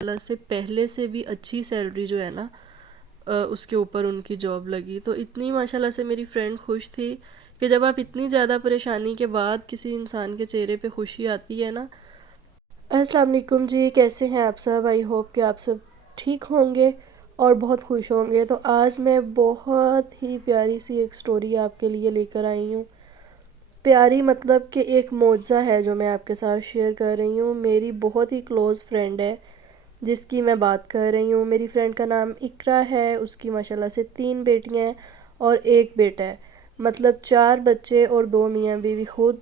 اللہ سے پہلے سے بھی اچھی سیلری جو ہے نا اس کے اوپر ان کی جاب لگی. تو اتنی ماشاءاللہ سے میری فرینڈ خوش تھی کہ جب آپ اتنی زیادہ پریشانی کے بعد کسی انسان کے چہرے پہ خوشی آتی ہے نا. السلام علیکم جی، کیسے ہیں آپ سب؟ آئی ہوپ کہ آپ سب ٹھیک ہوں گے اور بہت خوش ہوں گے. تو آج میں بہت ہی پیاری سی ایک سٹوری آپ کے لیے لے کر آئی ہوں. پیاری مطلب کہ ایک معجزہ ہے جو میں آپ کے ساتھ شیئر کر رہی ہوں. میری بہت ہی کلوز فرینڈ ہے جس کی میں بات کر رہی ہوں. میری فرینڈ کا نام اقرا ہے. اس کی ماشاءاللہ سے 3 بیٹیاں ہیں اور 1 بیٹا ہے. مطلب 4 بچے اور 2 میاں بیوی، خود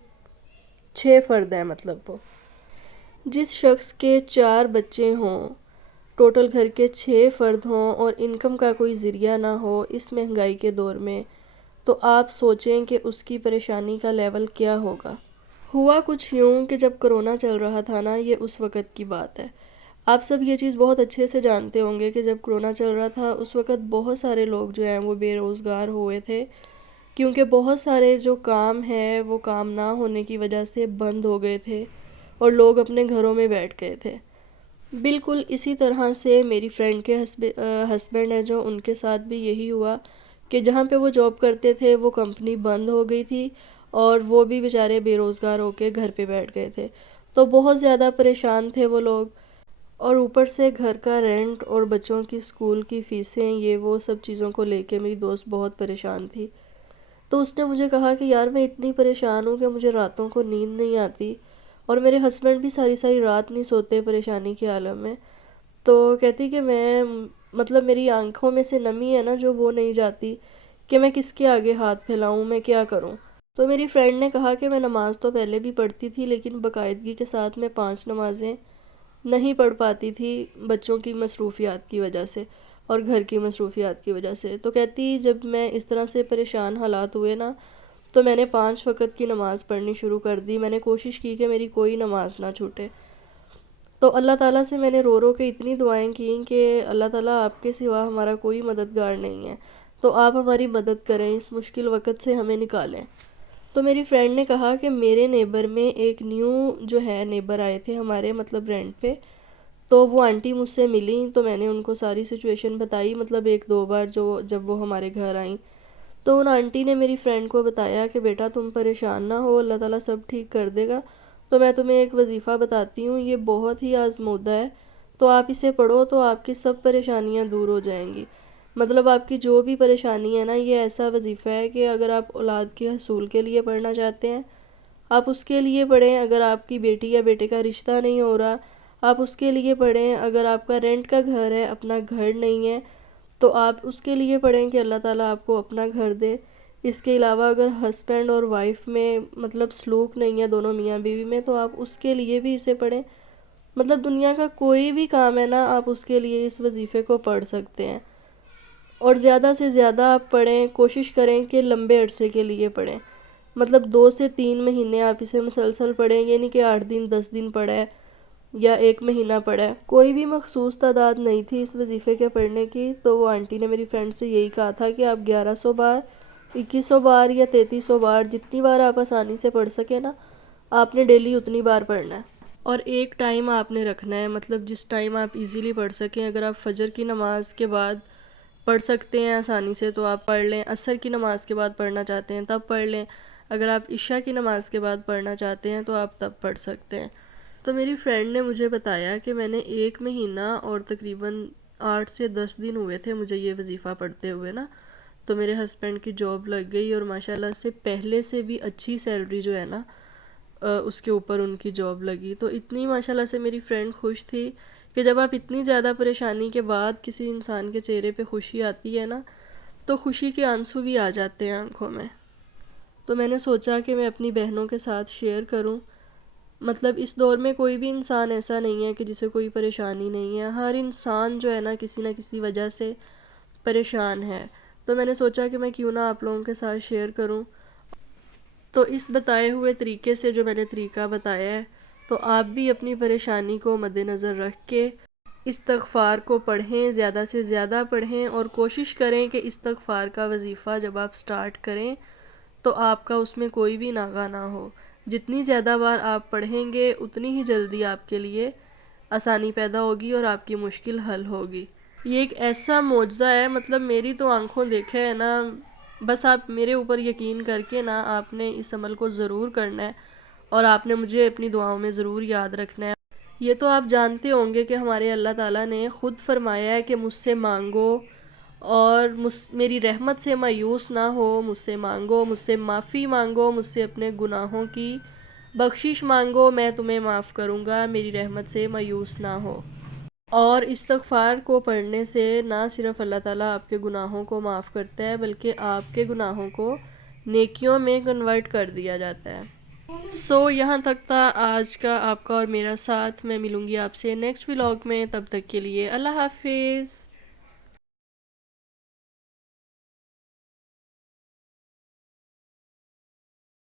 6 فرد ہیں. مطلب وہ جس شخص کے 4 بچے ہوں، ٹوٹل گھر کے 6 فرد ہوں اور انکم کا کوئی ذریعہ نہ ہو اس مہنگائی کے دور میں، تو آپ سوچیں کہ اس کی پریشانی کا لیول کیا ہوگا. ہوا کچھ یوں کہ جب کرونا چل رہا تھا نا، یہ اس وقت کی بات ہے. آپ سب یہ چیز بہت اچھے سے جانتے ہوں گے کہ جب کرونا چل رہا تھا اس وقت بہت سارے لوگ جو ہیں وہ بے روزگار ہوئے تھے، کیونکہ بہت سارے جو کام ہیں وہ کام نہ ہونے کی وجہ سے بند ہو گئے تھے اور لوگ اپنے گھروں میں بیٹھ گئے تھے. بالکل اسی طرح سے میری فرینڈ کے ہسبینڈ ہے جو، ان کے ساتھ بھی یہی ہوا کہ جہاں پہ وہ جاب کرتے تھے وہ کمپنی بند ہو گئی تھی اور وہ بھی بیچارے بے روزگار ہو کے گھر پہ بیٹھ گئے تھے. تو بہت زیادہ پریشان تھے وہ لوگ، اور اوپر سے گھر کا رینٹ اور بچوں کی اسکول کی فیسیں، یہ وہ سب چیزوں کو لے کے میری دوست بہت پریشان تھی. تو اس نے مجھے کہا کہ یار میں اتنی پریشان ہوں کہ مجھے راتوں کو نیند نہیں آتی، اور میرے ہسبینڈ بھی ساری ساری رات نہیں سوتے پریشانی کے عالم میں. تو کہتی کہ میں مطلب میری آنکھوں میں سے نمی ہے نا جو، وہ نہیں جاتی کہ میں کس کے آگے ہاتھ پھیلاؤں، میں کیا کروں. تو میری فرینڈ نے کہا کہ میں نماز تو پہلے بھی پڑھتی تھی لیکن باقاعدگی کے ساتھ میں 5 نمازیں نہیں پڑھ پاتی تھی بچوں کی مصروفیات کی وجہ سے اور گھر کی مصروفیات کی وجہ سے. تو کہتی جب میں اس طرح سے پریشان حالات ہوئے نا، تو میں نے 5 وقت کی نماز پڑھنی شروع کر دی. میں نے کوشش کی کہ میری کوئی نماز نہ چھوٹے. تو اللہ تعالیٰ سے میں نے رو رو کے اتنی دعائیں کیں کہ اللہ تعالیٰ آپ کے سوا ہمارا کوئی مددگار نہیں ہے، تو آپ ہماری مدد کریں، اس مشکل وقت سے ہمیں نکالیں. تو میری فرینڈ نے کہا کہ میرے نیبر میں ایک نیو جو ہے نیبر آئے تھے ہمارے، مطلب رینٹ پہ. تو وہ آنٹی مجھ سے ملیں تو میں نے ان کو ساری سچویشن بتائی، مطلب 1-2 بار جب وہ ہمارے گھر آئیں تو ان آنٹی نے میری فرینڈ کو بتایا کہ بیٹا تم پریشان نہ ہو، اللہ تعالیٰ سب ٹھیک کر دے گا. تو میں تمہیں ایک وظیفہ بتاتی ہوں، یہ بہت ہی آزمودہ ہے، تو آپ اسے پڑھو تو آپ کی سب پریشانیاں دور ہو جائیں گی. مطلب آپ کی جو بھی پریشانی ہے نا، یہ ایسا وظیفہ ہے کہ اگر آپ اولاد کے حصول کے لیے پڑھنا چاہتے ہیں آپ اس کے لیے پڑھیں، اگر آپ کی بیٹی یا بیٹے کا رشتہ نہیں ہو رہا آپ اس کے لیے پڑھیں، اگر آپ کا رینٹ کا گھر ہے، اپنا گھر نہیں ہے تو آپ اس کے لیے پڑھیں کہ اللہ تعالیٰ آپ کو اپنا گھر دے. اس کے علاوہ اگر ہسبینڈ اور وائف میں مطلب سلوک نہیں ہے دونوں میاں بیوی میں، تو آپ اس کے لیے بھی اسے پڑھیں. مطلب دنیا کا کوئی بھی کام ہے نا، آپ اس کے لیے اس وظیفے کو پڑھ سکتے ہیں. اور زیادہ سے زیادہ آپ پڑھیں، کوشش کریں کہ لمبے عرصے کے لیے پڑھیں. مطلب 2 سے 3 مہینے آپ اسے مسلسل پڑھیں، یہ نہیں کہ 8 دن 10 دن پڑھا ہے یا 1 مہینہ پڑھا ہے. کوئی بھی مخصوص تعداد نہیں تھی اس وظیفے کے پڑھنے کی. تو وہ آنٹی نے میری فرینڈ سے یہی کہا تھا کہ آپ 1100 بار، 2100 بار یا 3300 بار، جتنی بار آپ آسانی سے پڑھ سکیں نا، آپ نے ڈیلی اتنی بار پڑھنا ہے. اور ایک ٹائم آپ نے رکھنا ہے، مطلب جس ٹائم آپ ایزیلی پڑھ سکیں. اگر آپ فجر کی نماز کے بعد پڑھ سکتے ہیں آسانی سے تو آپ پڑھ لیں، عصر کی نماز کے بعد پڑھنا چاہتے ہیں تب پڑھ لیں، اگر آپ عشاء کی نماز کے بعد پڑھنا چاہتے ہیں تو آپ تب پڑھ سکتے ہیں. تو میری فرینڈ نے مجھے بتایا کہ میں نے 1 مہینہ اور تقریباً 8 سے 10 دن ہوئے تھے مجھے یہ وظیفہ پڑھتے ہوئے نا. تو میرے ہسبینڈ کی جاب لگ گئی اور ماشاءاللہ سے پہلے سے بھی اچھی سیلری جو ہے نا اس کے اوپر ان کی جاب لگی. تو اتنی ماشاءاللہ سے میری فرینڈ خوش تھی کہ جب آپ اتنی زیادہ پریشانی کے بعد کسی انسان کے چہرے پہ خوشی آتی ہے نا، تو خوشی کے آنسو بھی آ جاتے ہیں آنکھوں میں. تو میں نے سوچا کہ میں اپنی بہنوں کے ساتھ شیئر کروں. مطلب اس دور میں کوئی بھی انسان ایسا نہیں ہے کہ جسے کوئی پریشانی نہیں ہے، ہر انسان جو ہے نا کسی نہ کسی وجہ سے پریشان ہے. تو میں نے سوچا کہ میں کیوں نہ آپ لوگوں کے ساتھ شیئر کروں. تو اس بتائے ہوئے طریقے سے جو میں نے طریقہ بتایا ہے، تو آپ بھی اپنی پریشانی کو مد نظر رکھ کے استغفار کو پڑھیں، زیادہ سے زیادہ پڑھیں، اور کوشش کریں کہ استغفار کا وظیفہ جب آپ سٹارٹ کریں تو آپ کا اس میں کوئی بھی ناغہ نہ ہو. جتنی زیادہ بار آپ پڑھیں گے اتنی ہی جلدی آپ کے لیے آسانی پیدا ہوگی اور آپ کی مشکل حل ہوگی۔ یہ ایک ایسا معجزہ ہے، مطلب میری تو آنکھوں دیکھا ہے نا، بس آپ میرے اوپر یقین کر کے نا آپ نے اس عمل کو ضرور کرنا ہے اور آپ نے مجھے اپنی دعاؤں میں ضرور یاد رکھنا ہے۔ یہ تو آپ جانتے ہوں گے کہ ہمارے اللہ تعالیٰ نے خود فرمایا ہے کہ مجھ سے مانگو اور میری رحمت سے مایوس نہ ہو، مجھ سے مانگو، مجھ سے معافی مانگو، مجھ سے اپنے گناہوں کی بخشش مانگو، میں تمہیں معاف کروں گا، میری رحمت سے مایوس نہ ہو۔ اور استغفار کو پڑھنے سے نہ صرف اللہ تعالیٰ آپ کے گناہوں کو معاف کرتا ہے بلکہ آپ کے گناہوں کو نیکیوں میں کنورٹ کر دیا جاتا ہے۔ یہاں تک تھا آج کا آپ کا اور میرا ساتھ۔ میں ملوں گی آپ سے نیکسٹ ولاگ میں، تب تک کے لیے اللہ حافظ۔